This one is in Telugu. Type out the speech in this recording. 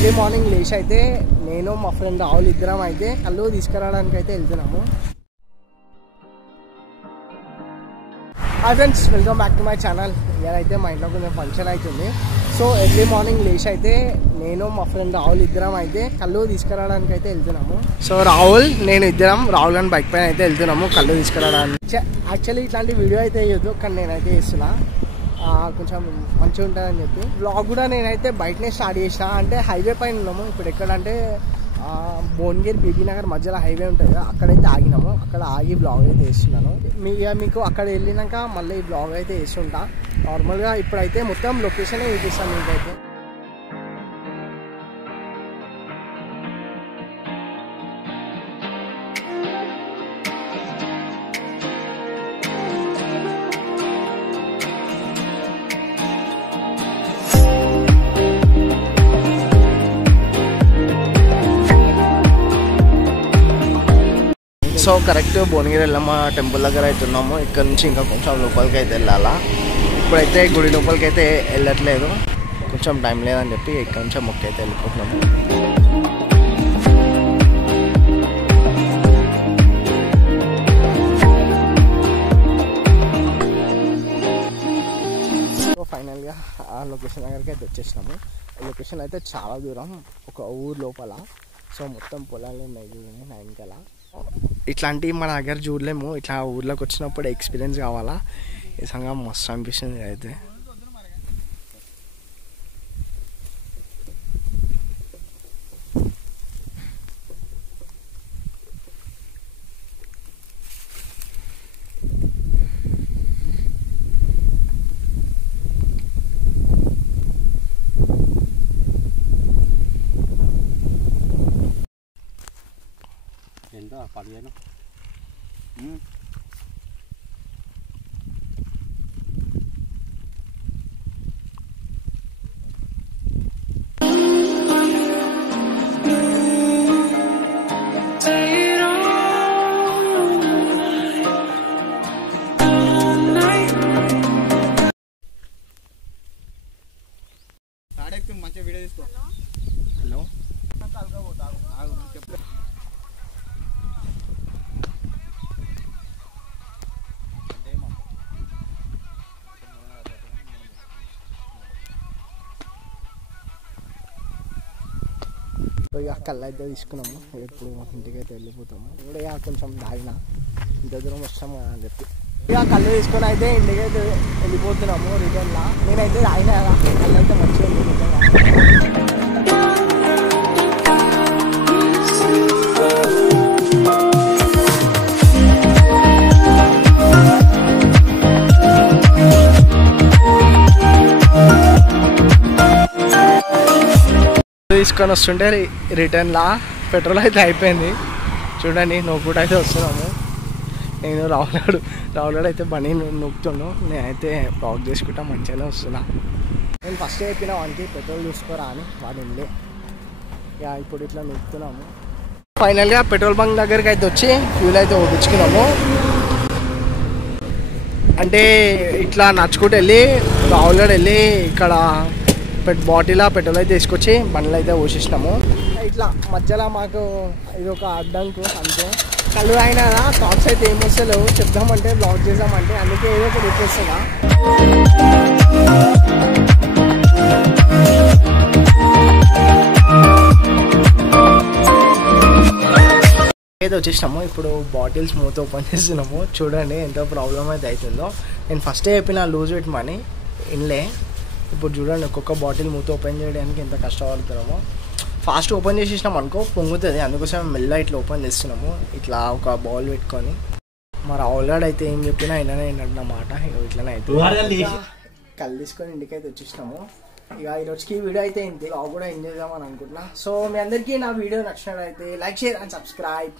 ఎర్లీ మార్నింగ్ లేచి అయితే నేను మా ఫ్రెండ్ రాహుల్ ఇద్దరం అయితే కళ్ళు తీసుకురావడానికి అయితే వెళ్తున్నాము. Hi friends, welcome back to my channel. ఇలాగైతే మా ఇంట్లో కొంచెం ఫంక్షన్ అవుతుంది. సో ఎర్లీ మార్నింగ్ లేచి అయితే నేను మా ఫ్రెండ్ రాహుల్ ఇద్దరం అయితే కళ్ళు తీసుకురావడానికి అయితే వెళ్తున్నాము. సో రాహుల్ నేను ఇద్దరం రాహుల్ అని బైక్ పైన అయితే వెళ్తున్నాము కళ్ళు తీసుకురావడానికి. యాక్చువల్లీ ఇట్లాంటి వీడియో అయితే వేయొద్దు, కానీ నేనైతే వేస్తున్నా, కొంచెం మంచిగా ఉంటుందని చెప్పి. బ్లాగ్ కూడా నేనైతే బయటనే స్టార్ట్ చేసిన. అంటే హైవే పైన ఉన్నాము ఇప్పుడు. ఎక్కడంటే భువనగిరి బీబీ నగర్ మధ్యలో హైవే ఉంటుంది కదా, అక్కడైతే ఆగినాము. అక్కడ ఆగి బ్లాగ్ అయితే వేస్తున్నాను. మీకు అక్కడ వెళ్ళినాక మళ్ళీ ఈ బ్లాగ్ అయితే వేస్తుంటా. నార్మల్గా ఇప్పుడైతే మొత్తం లొకేషన్ చూపిస్తాను మీకైతే. సో కరెక్ట్ భువనగిరి వెళ్ళమ్మ టెంపుల్ దగ్గర అయితే ఉన్నాము. ఇక్కడ నుంచి ఇంకా కొంచెం లోపలికి అయితే వెళ్ళాలా. ఇప్పుడైతే గుడి లోపలికి అయితే వెళ్ళట్లేదు, కొంచెం టైం లేదని చెప్పి ఇక్కడ నుంచి మొక్క అయితే వెళ్ళిపోతున్నాము. సో ఫైనల్గా ఆ లొకేషన్ దగ్గరికి అయితే వచ్చేసినాము. లొకేషన్ అయితే చాలా దూరం, ఒక ఊరు లోపల. సో మొత్తం పొలాలు ఉన్నాయి నా వెనకాల. ఇట్లాంటివి మన దగ్గర చూడలేము. ఇట్లా ఊర్లోకి వచ్చినప్పుడు ఎక్స్పీరియన్స్ కావాలా. నిజంగా మస్తు అనిపిస్తుంది అయితే. ఎంత 15 మంచిగా వీడియో తీసుకో. హలో ఇక కళ్ళు అయితే తీసుకున్నాము. ఇప్పుడు ఇంటికైతే వెళ్ళిపోతాము. ఇప్పుడు ఇక కొంచెం తాగిన ఇంత దూరం వస్తాము అని చెప్పి ఇక కళ్ళు తీసుకొని అయితే ఇంటికైతే వెళ్ళిపోతున్నాము రిటర్న్లా. నేనైతే తాగినా కదా, కళ్ళు అయితే మంచిగా తీసుకొని వస్తుంటే రిటర్న్లా పెట్రోల్ అయితే అయిపోయింది. చూడండి నొక్కుడు అయితే వస్తున్నాము. నేను రావులాడు అయితే బండి నొక్కుతుండు, నేనైతే బ్లాక్ చేసుకుంటా మంచిగానే వస్తున్నా. నేను ఫస్ట్ చెప్పిన వానికి పెట్రోల్ చూసుకోరా అని, వాడు ఉండే. ఇక ఇప్పుడు ఇట్లా నొక్కుతున్నాము. ఫైనల్గా పెట్రోల్ బంక్ దగ్గరికి అయితే వచ్చి ఫ్యూల్ అయితే ఓపించుకున్నాము. అంటే ఇట్లా నడుచుకుంటూ వెళ్ళి రావులాడు వెళ్ళి ఇక్కడ బాటిల్ పెట్రోల్ అయితే తీసుకొచ్చి బండ్లు అయితే పోసేసినాము. ఇట్లా మధ్యలో మాకు ఇది ఒక అడ్డంకు అంతే. కళ్ళు అయినా థాట్స్ అయితే ఏమొస్తలేవు, చెప్దామంటే బ్లాక్ చేద్దామంటే, అందుకే ఏదో ఒకటి చెప్పేస్తున్నా. అయితే వచ్చేసినాము. ఇప్పుడు బాటిల్స్ మూత ఓపెన్ చేస్తున్నాము. చూడండి ఎంత ప్రాబ్లం అయితే అవుతుందో. నేను ఫస్టే చెప్పిన లూజ్ పెట్టమని ఇన్లే. ఇప్పుడు చూడండి ఒక్కొక్క బాటిల్ మూత ఓపెన్ చేయడానికి ఎంత కష్టపడుతున్నామో. ఫాస్ట్ ఓపెన్ చేసేసినాం అనుకో పొంగుతుంది, అందుకోసం మెల్ల ఇట్లా ఓపెన్ చేస్తున్నాము. ఇట్లా ఒక బౌల్ పెట్టుకొని. మరి ఆల్రెడీ అయితే ఏం చెప్పినా అయినా ఏంటన్నమాట. ఇట్లనే అయితే కళ్ళు తీసుకొని ఇంటికైతే వచ్చేసినాము. ఇక ఈరోజుకి వీడియో అయితే ఇంతే. బ్లాగ్ కూడా ఎంజాయ్ చేద్దామని అనుకుంటున్నా. సో మీ అందరికీ నా వీడియో నచ్చినట్లయితే లైక్, షేర్ అండ్ సబ్స్క్రైబ్.